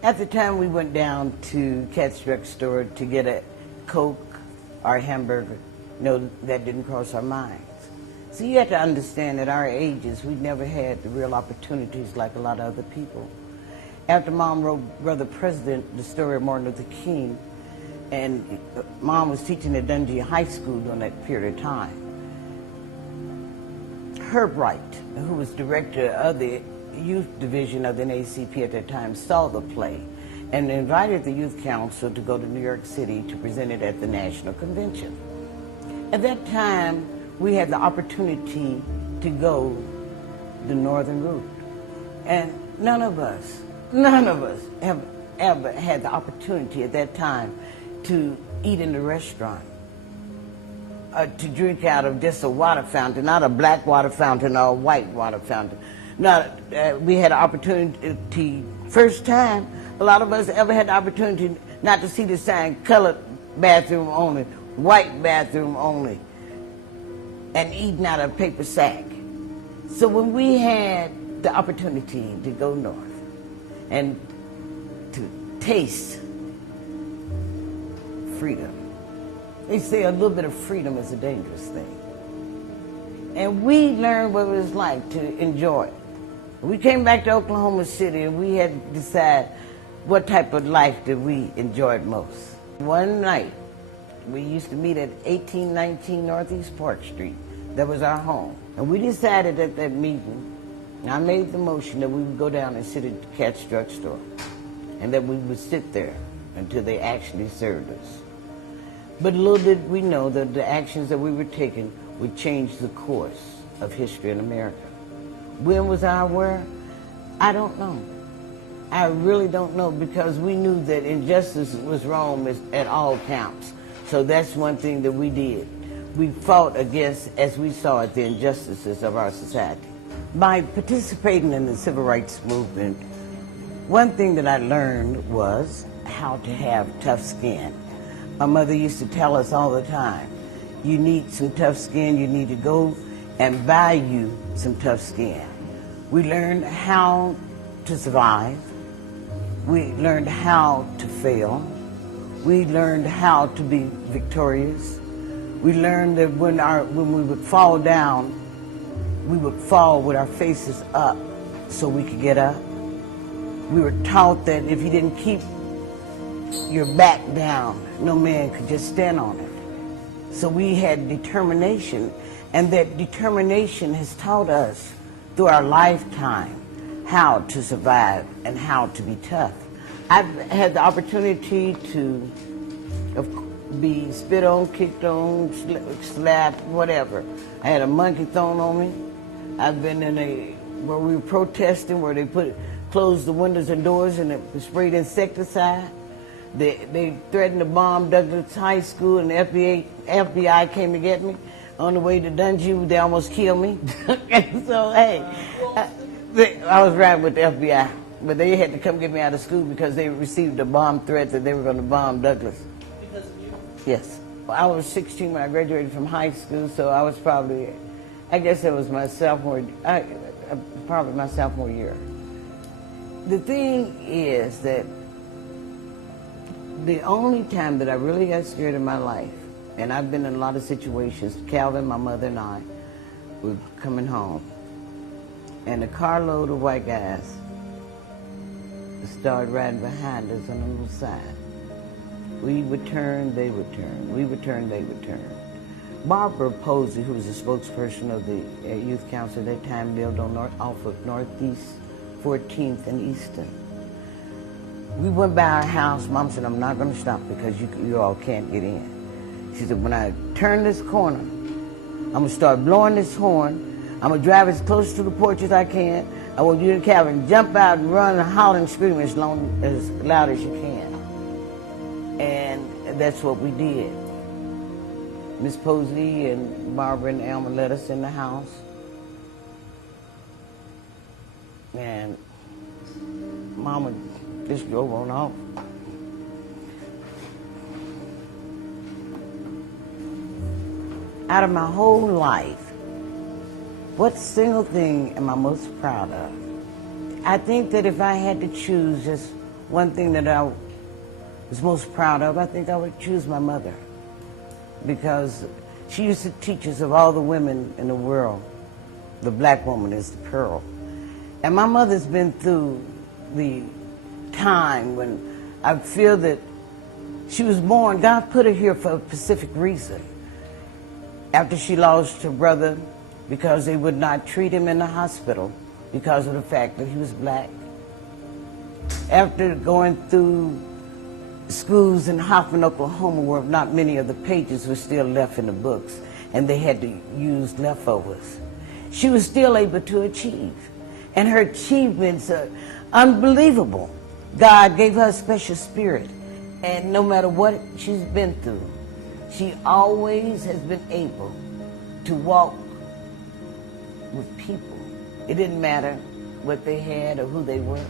At the time, we went down to Katz Drugstore to get a Coke or a hamburger. No, that didn't cross our minds. So you have to understand at our ages, we never had the real opportunities like a lot of other people. After Mom wrote Brother President, the story of Martin Luther King, and Mom was teaching at Dundee High School during that period of time, Herb Wright, who was director of the youth division of the NAACP at that time, saw the play and invited the youth council to go to New York City to present it at the National Convention. At that time, we had the opportunity to go the northern route. And none of us have ever had the opportunity at that time to eat in the restaurant, to drink out of just a water fountain, not a black water fountain or a white water fountain. We had an opportunity, first time a lot of us ever had the opportunity not to see the sign, colored bathroom only, white bathroom only, and eating out of a paper sack. So when we had the opportunity to go north and to taste freedom, they say a little bit of freedom is a dangerous thing. And we learned what it was like to enjoy it. We came back to Oklahoma City and we had to decide what type of life did we enjoy most. One night, we used to meet at 1819 Northeast Park Street. That was our home. And we decided at that meeting, I made the motion that we would go down and sit at the Katz Drugstore and that we would sit there until they actually served us. But little did we know that the actions that we were taking would change the course of history in America. When was I aware? I don't know. I really don't know, because we knew that injustice was wrong at all counts. So that's one thing that we did. We fought against, as we saw it, the injustices of our society. By participating in the civil rights movement, one thing that I learned was how to have tough skin. My mother used to tell us all the time, you need some tough skin, you need to go and buy you some tough skin. We learned how to survive. We learned how to fail. We learned how to be victorious. We learned that when we would fall down, we would fall with our faces up so we could get up. We were taught that if you didn't keep your back down, no man could just stand on it. So we had determination, and that determination has taught us through our lifetime how to survive and how to be tough. I've had the opportunity to be spit on, kicked on, slapped, whatever. I had a monkey thrown on me. I've been where we were protesting, where they closed the windows and doors and they sprayed insecticide. They threatened to bomb Douglas High School, and the FBI came to get me. On the way to Dundee, they almost killed me. So, hey, I was riding with the FBI, but they had to come get me out of school because they received a bomb threat that they were going to bomb Douglas. Because of you? Yes. I was 16 when I graduated from high school, so I was probably, I guess it was my probably my sophomore year. The thing is that the only time that I really got scared in my life, and I've been in a lot of situations, Calvin, my mother, and I were coming home, and a carload of white guys started riding behind us on the little side. We would turn, they would turn. We would turn, they would turn. Barbara Posey, who was the spokesperson of the youth council at that time, lived off of Northeast 14th and Eastern. We went by our house. Mom said, I'm not going to stop because you all can't get in. She said, when I turn this corner, I'm going to start blowing this horn. I'm going to drive as close to the porch as I can. I want you and Calvin jump out and run and holler and scream as loud as you can. And that's what we did. Miss Posey and Barbara and Elmer let us in the house. And Mama just drove on off. Out of my whole life, what single thing am I most proud of? I think that if I had to choose just one thing that I was most proud of, I think I would choose my mother, because she used to teach us of all the women in the world, the black woman is the pearl. And my mother's been through the time when I feel that she was born, God put her here for a specific reason. After she lost her brother because they would not treat him in the hospital because of the fact that he was black. After going through schools in Hoffman, Oklahoma, where not many of the pages were still left in the books, and they had to use leftovers, she was still able to achieve. And her achievements are unbelievable. God gave her a special spirit. And no matter what she's been through, she always has been able to walk with people. It didn't matter what they had or who they were.